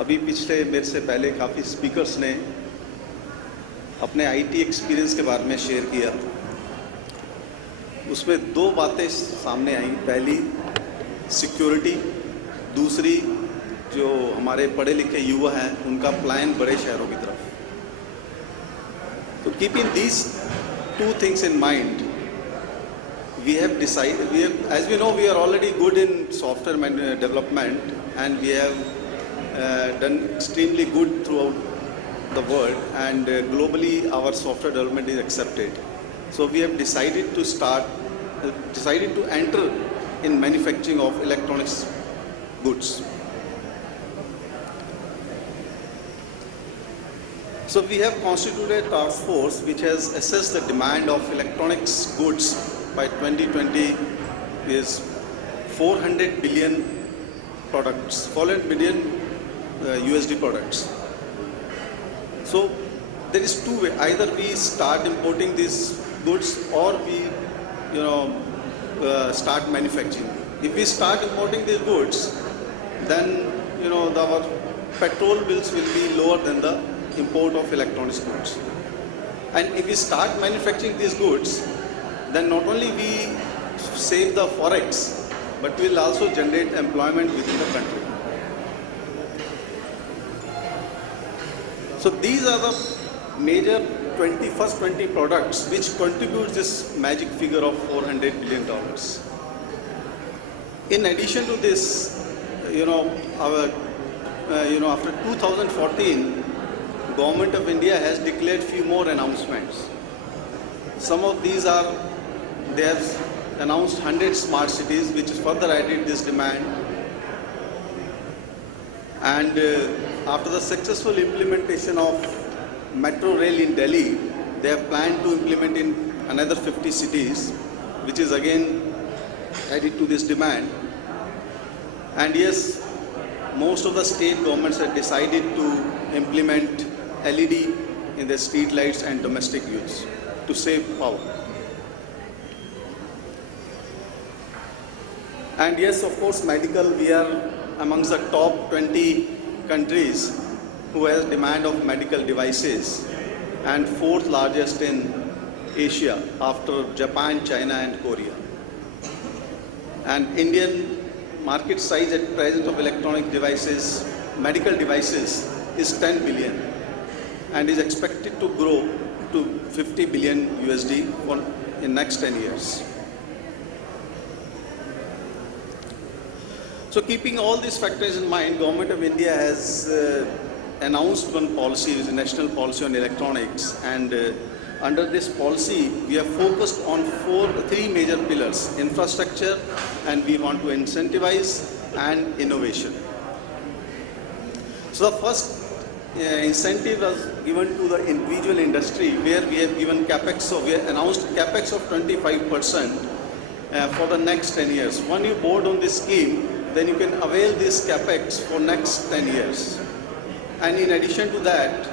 अभी पिछले मेरे से पहले काफ़ी स्पीकर्स ने अपने आईटी एक्सपीरियंस के बारे में शेयर किया। उसमें दो बातें सामने आई। पहली सिक्योरिटी, दूसरी जो हमारे पढ़े लिखे युवा हैं उनका प्लान बड़े शहरों की तरफ। तो keeping these two things in mind, we have decided, as we know, we are already good in software development, and we have done extremely good throughout the world, and globally our software development is accepted. So we have decided to enter in manufacturing of electronics goods. So we have constituted a task force which has assessed the demand of electronics goods by 2020 is 400 billion products, 400 billion USD products. So there is two ways: either we start importing these goods or we, start manufacturing. If we start importing these goods, then our petrol bills will be lower than the import of electronics goods. And if we start manufacturing these goods, then not only we save the forex, but we will also generate employment within the country. So these are the major 20 products which contribute this magic figure of $400 billion. In addition to this, after 2014, Government of India has declared few more announcements. Some of these are, they have announced 100 smart cities, which has further added this demand. And after the successful implementation of metro rail in Delhi, they have planned to implement in another 50 cities, which is again added to this demand. And yes, most of the state governments have decided to implement LED in their street lights and domestic use to save power. And yes, of course, medical, we are amongst the top 20 countries who has demand of medical devices, and fourth largest in Asia after Japan, China and Korea. And Indian market size at present of electronic devices, medical devices, is 10 billion and is expected to grow to 50 billion USD in next 10 years. So keeping all these factors in mind, Government of India has announced one policy, which is National Policy on Electronics, and under this policy we have focused on three major pillars: infrastructure, and we want to incentivize, and innovation. So the first incentive was given to the individual industry, where we have given capex. So we have announced capex of 25% for the next 10 years. When you board on this scheme, then you can avail this capex for next 10 years. And in addition to that,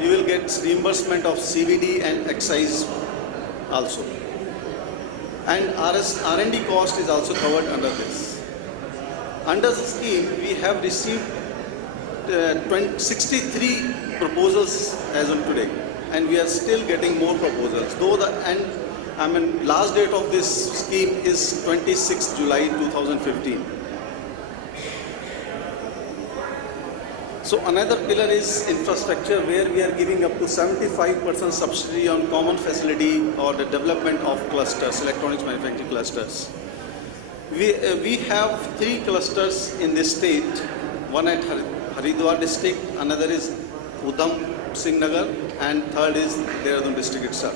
you will get reimbursement of CVD and excise also. And R&D cost is also covered under this. Under the scheme, we have received 63 proposals as on today, and we are still getting more proposals. Though last date of this scheme is 26 July 2015. So another pillar is infrastructure, where we are giving up to 75% subsidy on common facility or the development of clusters, electronics manufacturing clusters. We have 3 clusters in this state, one at Haridwar district, another is Udham Singh Nagar, and third is Dehradun district itself.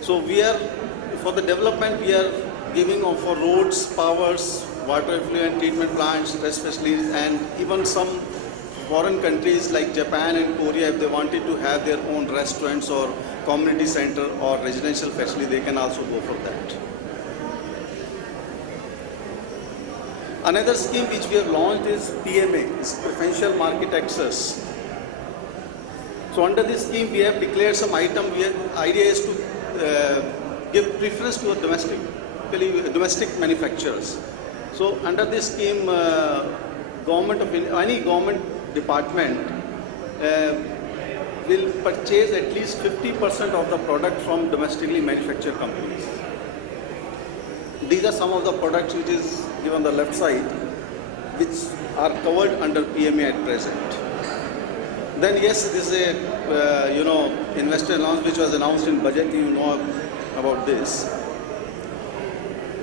So for the development, we are giving for roads, powers, water effluent treatment plants, especially, and even some foreign countries like Japan and Korea, if they wanted to have their own restaurants or community center or residential facility, they can also go for that. Another scheme which we have launched is PMA, Preferential Market Access. So under this scheme, we have declared some item. Idea is to give preference to domestic manufacturers. So under this scheme, any government department will purchase at least 50% of the product from domestically manufactured companies. These are some of the products which is given on the left side, which are covered under PMA at present. Then yes, this is a investor launch which was announced in budget. You know about this.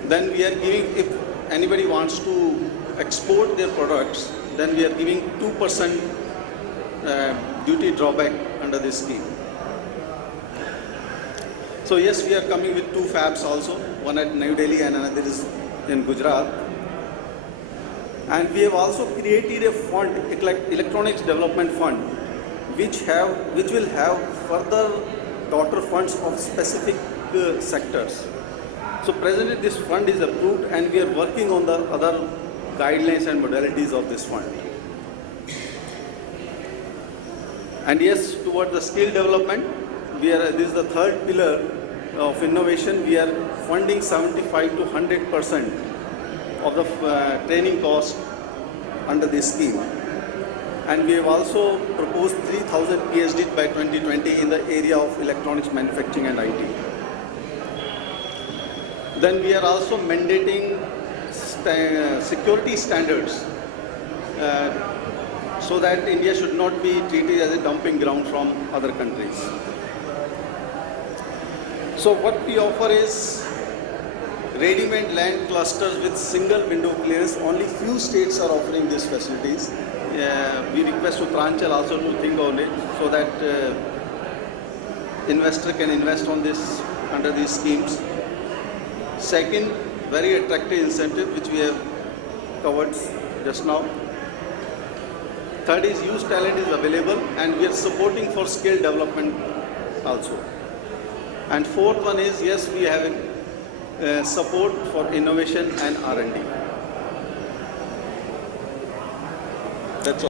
Then we are giving, if anybody wants to export their products, then we are giving 2% duty drawback under this scheme. So yes, we are coming with 2 fabs also, one at New Delhi and another is in Gujarat. And we have also created a fund, electronics development fund, which will have further daughter funds of specific sectors. So presently this fund is approved and we are working on the other guidelines and modalities of this fund. And yes, towards the skill development, this is the third pillar of innovation. We are funding 75 to 100% of the training cost under this scheme. And we have also proposed 3,000 PhDs by 2020 in the area of electronics manufacturing and IT. Then we are also mandating security standards so that India should not be treated as a dumping ground from other countries. So what we offer is ready-made land clusters with single window clearance. Only few states are offering these facilities. We request Uttaranchal also to think on it so that investor can invest on this under these schemes. Second, very attractive incentive which we have covered just now. Third is youth talent is available and we are supporting for skill development also. And fourth one is, yes, we have support for innovation and R&D. That's all.